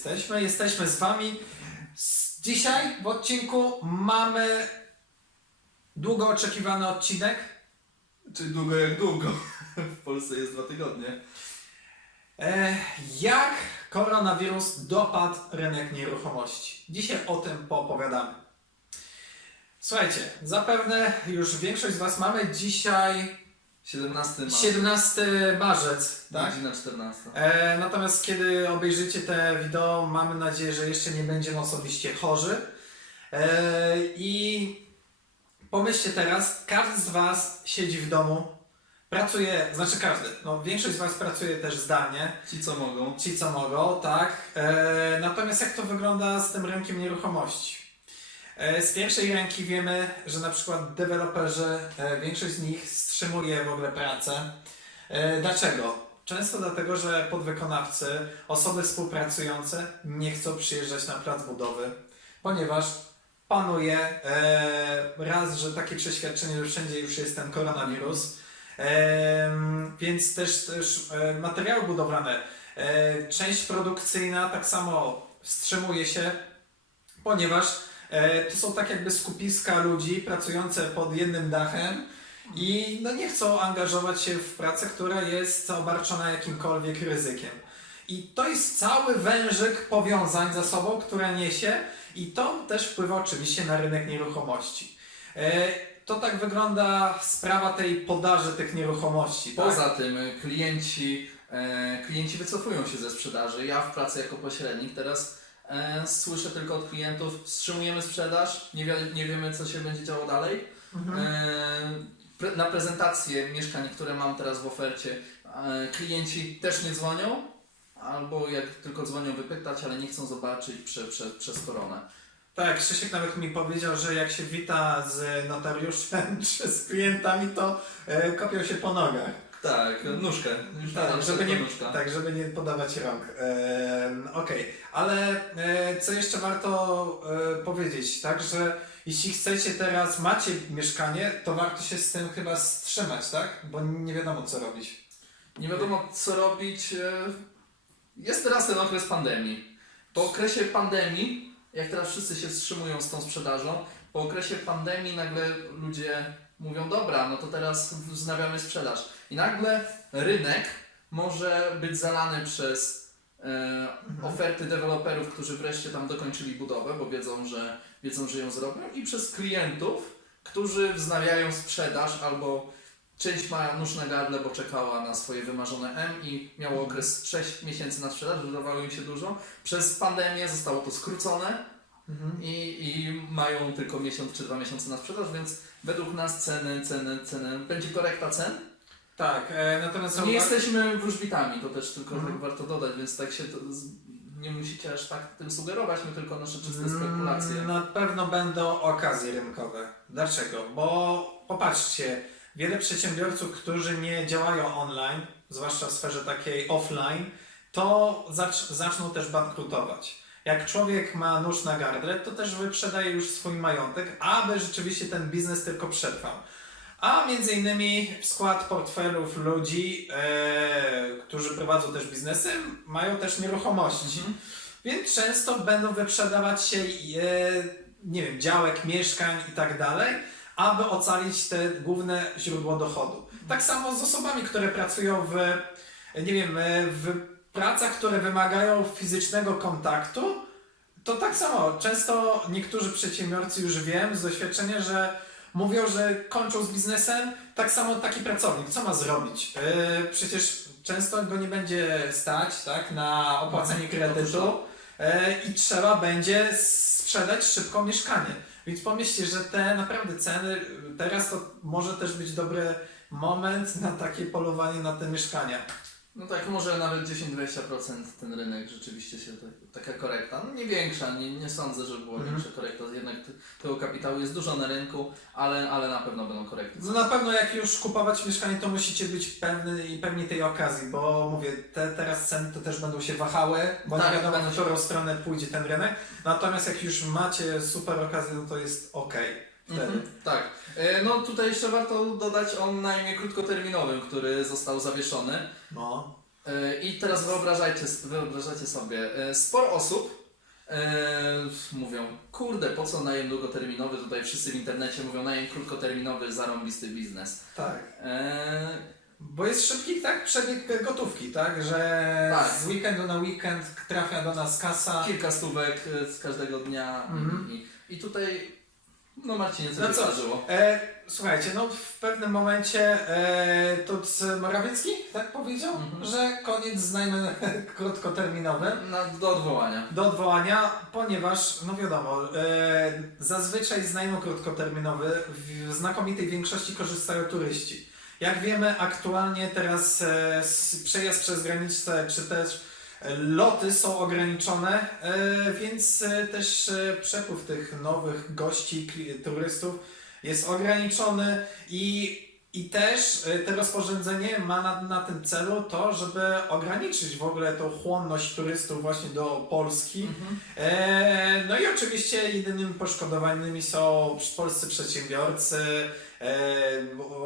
jesteśmy. Jesteśmy z Wami. Dzisiaj w odcinku mamy długo oczekiwany odcinek. Czyli długo jak długo. W Polsce jest dwa tygodnie. E, jak koronawirus dopadł rynek nieruchomości? Dzisiaj o tym poopowiadamy. Słuchajcie, zapewne już większość z Was mamy dzisiaj 17 ma. 17 marzec, tak? Godzina 14. E, natomiast kiedy obejrzycie te wideo, mamy nadzieję, że jeszcze nie będziemy osobiście chorzy. E, I pomyślcie teraz, każdy z Was siedzi w domu, pracuje, znaczy każdy, no większość z Was pracuje też zdalnie, Ci co mogą. ci co mogą, tak. E, natomiast jak to wygląda z tym rynkiem nieruchomości? E, z pierwszej ręki wiemy, że na przykład deweloperzy, e, większość z nich wstrzymuje w ogóle pracę. E, dlaczego? Często dlatego, że podwykonawcy, osoby współpracujące nie chcą przyjeżdżać na plac budowy, ponieważ panuje raz, że takie przeświadczenie, że wszędzie już jest ten koronawirus, więc też, też materiały budowlane, część produkcyjna tak samo wstrzymuje się, ponieważ to są tak jakby skupiska ludzi pracujące pod jednym dachem i no nie chcą angażować się w pracę, która jest obarczona jakimkolwiek ryzykiem. I to jest cały wężyk powiązań ze sobą, które niesie i to też wpływa oczywiście na rynek nieruchomości. E, to tak wygląda sprawa tej podaży tych nieruchomości. tak? Poza tym y, klienci, e, klienci wycofują się ze sprzedaży. Ja w pracy jako pośrednik teraz e, słyszę tylko od klientów, wstrzymujemy sprzedaż, nie, wie, nie wiemy co się będzie działo dalej. Mhm. E, pre, na prezentację mieszkań, które mam teraz w ofercie, e, klienci też nie dzwonią, albo jak tylko dzwonią wypytać, ale nie chcą zobaczyć prze, prze, przez koronę. Tak, Krzysiek nawet mi powiedział, że jak się wita z notariuszem czy z klientami, to e, kopią się po nogach. Tak, nóżkę. Już Tak, żeby nie, nóżka. tak, żeby nie podawać rąk. Em, Okej, ale e, co jeszcze warto e, powiedzieć, tak, że jeśli chcecie teraz, macie mieszkanie, to warto się z tym chyba wstrzymać, tak? Bo nie wiadomo co robić. Nie wiadomo co robić. e, Jest teraz ten okres pandemii. Po okresie pandemii, jak teraz wszyscy się wstrzymują z tą sprzedażą, po okresie pandemii nagle ludzie mówią, dobra, no to teraz wznawiamy sprzedaż. I nagle rynek może być zalany przez e, oferty deweloperów, którzy wreszcie tam dokończyli budowę, bo wiedzą, że wiedzą, że ją zrobią, i przez klientów, którzy wznawiają sprzedaż albo Część ma nóż na gardle, bo czekała na swoje wymarzone M i miało okres 6 miesięcy na sprzedaż, wydawało im się dużo. Przez pandemię zostało to skrócone i, i mają tylko miesiąc czy dwa miesiące na sprzedaż, więc według nas ceny, ceny, ceny, będzie korekta cen. Tak, e, natomiast Nie jesteśmy wróżbitami, to też tylko Mhm. tak warto dodać, więc tak się to, z- nie musicie aż tak tym sugerować, my tylko nasze czyste Mm, spekulacje. Na pewno będą okazje rynkowe. Dlaczego? Bo popatrzcie, wiele przedsiębiorców, którzy nie działają online, zwłaszcza w sferze takiej offline, to zacz, zaczną też bankrutować. Jak człowiek ma nóż na gardle, to też wyprzedaje już swój majątek, aby rzeczywiście ten biznes tylko przetrwał. A między innymi w skład portfelów ludzi, e, którzy prowadzą też biznesy, mają też nieruchomości. Mhm. Więc często będą wyprzedawać się, e, nie wiem, działek, mieszkań i tak dalej, aby ocalić te główne źródło dochodu. Tak samo z osobami, które pracują w, nie wiem, e, w pracach, które wymagają fizycznego kontaktu, to tak samo. Często niektórzy przedsiębiorcy już wiem z doświadczenia, że mówią, że kończą z biznesem, tak samo taki pracownik. Co ma zrobić? E, przecież często go nie będzie stać tak, na opłacenie kredytu e, i trzeba będzie sprzedać szybko mieszkanie. Więc pomyślcie, że te naprawdę ceny, teraz to może też być dobry moment na takie polowanie na te mieszkania. No tak, może nawet 10-20% ten rynek rzeczywiście się, tak- taka korekta, no nie większa, nie, nie sądzę, że była Mhm. większa korekta, jednak tego kapitału jest dużo na rynku, ale, ale na pewno będą korekty. No na pewno jak już kupować mieszkanie, to musicie być pewny i pewni tej okazji, bo mówię, te teraz ceny to też będą się wahały, bo Tak, nie wiadomo się- którą stronę pójdzie ten rynek. Natomiast jak już macie super okazję, no to jest ok. Mhm, tak. E, No tutaj jeszcze warto dodać o najmie krótkoterminowym, który został zawieszony. No. E, I teraz wyobrażajcie, wyobrażacie sobie, e, sporo osób mówią, kurde, po co najem długoterminowy, tutaj wszyscy w internecie mówią, najem krótkoterminowy, zarąbisty biznes. Tak. E, Bo jest szybki tak przebieg gotówki, tak? Że Tak. z weekendu na weekend trafia do nas kasa. kilka stówek z każdego dnia Mhm. i, i tutaj, no Marcinie, co No się co? zdarzyło? E, słuchajcie, no w pewnym momencie e, to Morawiecki tak powiedział, Mhm. że koniec z najmem krótkoterminowym. Na, do odwołania. do odwołania, ponieważ, no wiadomo, e, zazwyczaj z najmu krótkoterminowy w znakomitej większości korzystają turyści. Jak wiemy, aktualnie teraz e, s- przejazd przez granicę czy też loty są ograniczone, e, więc e, też e, przepływ tych nowych gości, turystów jest ograniczony i i też to rozporządzenie ma na, na tym celu to, żeby ograniczyć w ogóle tą chłonność turystów właśnie do Polski. Mhm. E, no i oczywiście jedynymi poszkodowanymi są polscy przedsiębiorcy, e,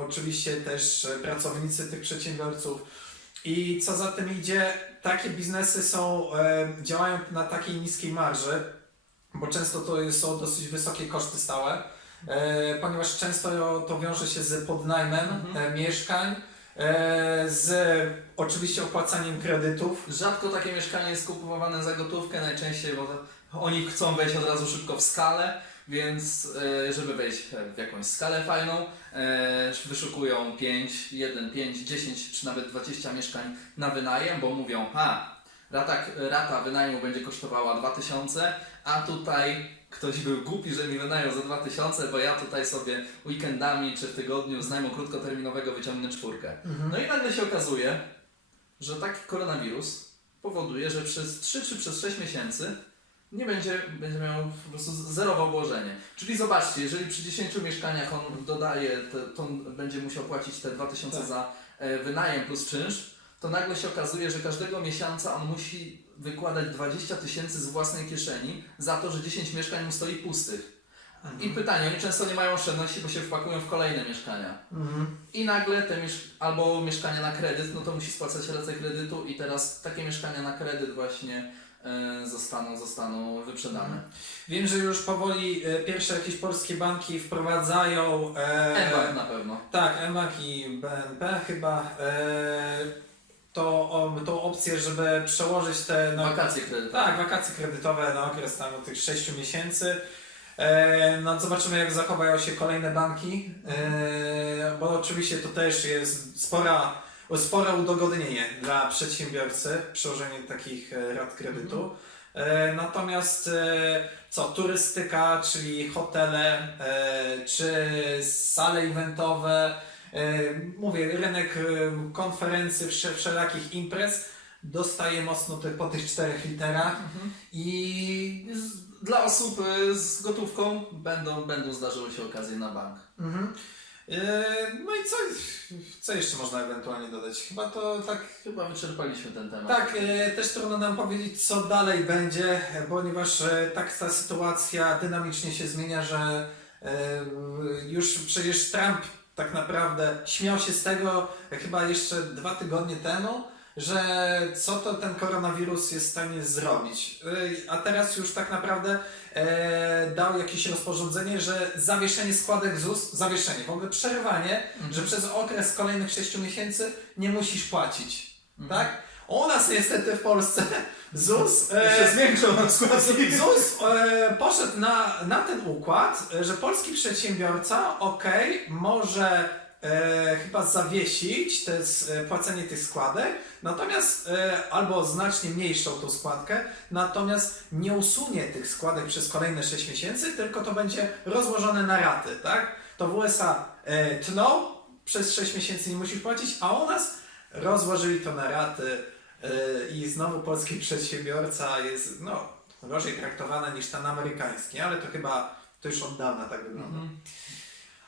oczywiście też pracownicy tych przedsiębiorców. I co za tym idzie, takie biznesy są, e, działają na takiej niskiej marży, bo często to są dosyć wysokie koszty stałe, e, ponieważ często to wiąże się z podnajmem Mhm. e, mieszkań, e, z oczywiście opłacaniem kredytów. Rzadko takie mieszkanie jest kupowane za gotówkę, najczęściej, bo oni chcą wejść od razu szybko w skalę, więc e, żeby wejść w jakąś skalę fajną, e, wyszukują 5, 1, 5, 10 czy nawet 20 mieszkań na wynajem, bo mówią, a rata, rata wynajmu będzie kosztowała 2000, a tutaj ktoś był głupi, że mi wynajął za 2000, bo ja tutaj sobie weekendami czy w tygodniu z najmu krótkoterminowego wyciągnę czwórkę. No i nagle się okazuje, że taki koronawirus powoduje, że przez 3 czy przez 6 miesięcy nie będzie, będzie miał po prostu zerowe obłożenie. Czyli zobaczcie, jeżeli przy 10 mieszkaniach on dodaje, te, to on będzie musiał płacić te 2000 Tak. za e, wynajem plus czynsz, to nagle się okazuje, że każdego miesiąca on musi wykładać 20 tysięcy z własnej kieszeni za to, że 10 mieszkań mu stoi pustych. I pytanie, oni często nie mają oszczędności, bo się wpakują w kolejne mieszkania. Mhm. I nagle te miesz- albo mieszkania na kredyt, no to musi spłacać ratę kredytu i teraz takie mieszkania na kredyt właśnie zostaną, zostaną wyprzedane. Wiem, że już powoli e, pierwsze jakieś polskie banki wprowadzają. E, E-bank na pewno. Tak, mBank i BNP chyba. E, to, o, tą opcję, żeby przełożyć te. No, Wakacje kredytowe. Tak, wakacje kredytowe na okres tam tych 6 miesięcy. E, no zobaczymy jak zachowają się kolejne banki, e, bo oczywiście to też jest spora, spore udogodnienie dla przedsiębiorcy przełożenie takich e, rat kredytu. E, natomiast e, co, turystyka, czyli hotele, czy sale eventowe, mówię, rynek konferencji, wsze- wszelakich imprez dostaje mocno te, po tych czterech literach Mhm. i Dla osób z gotówką będą, będą zdarzyły się okazje na bank. Mhm. E, No i co, co jeszcze można ewentualnie dodać? Chyba to tak. Chyba wyczerpaliśmy ten temat. Tak, e, też trudno nam powiedzieć, co dalej będzie, ponieważ e, tak ta sytuacja dynamicznie się zmienia, że już przecież Trump tak naprawdę śmiał się z tego chyba jeszcze dwa tygodnie temu, że co to ten koronawirus jest w stanie zrobić. A teraz już tak naprawdę e, dał jakieś rozporządzenie, że zawieszenie składek ZUS, zawieszenie, w ogóle przerwanie, Mhm. że przez okres kolejnych 6 miesięcy nie musisz płacić. Mhm. Tak? U nas niestety w Polsce ZUS, e, zwiększą nam składki. ZUS e, poszedł na, na ten układ, e, że polski przedsiębiorca, ok, może e, chyba zawiesić te, s- e, płacenie tych składek, natomiast e, albo znacznie mniejszą tą składkę, natomiast nie usunie tych składek przez kolejne 6 miesięcy, tylko to będzie rozłożone na raty, tak? To w USA e, tną, przez 6 miesięcy nie musisz płacić, a u nas rozłożyli to na raty e, i znowu polski przedsiębiorca jest no, gorzej traktowany niż ten amerykański, ale to chyba to już od dawna tak wygląda. Mhm.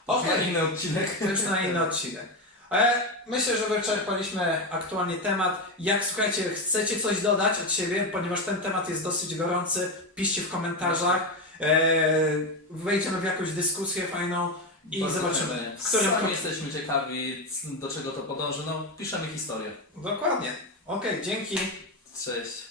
Okej, Na inny odcinek. już na inny odcinek. E, myślę, że wyczerpaliśmy aktualnie temat. Jak słuchajcie, chcecie coś dodać od siebie, ponieważ ten temat jest dosyć gorący, piszcie w komentarzach. E, wejdziemy w jakąś dyskusję fajną. I Bardzo zobaczymy, w którym Sami jesteśmy ciekawi, do czego to podąży. No, piszemy historię. Dokładnie. Okej, dzięki. Cześć.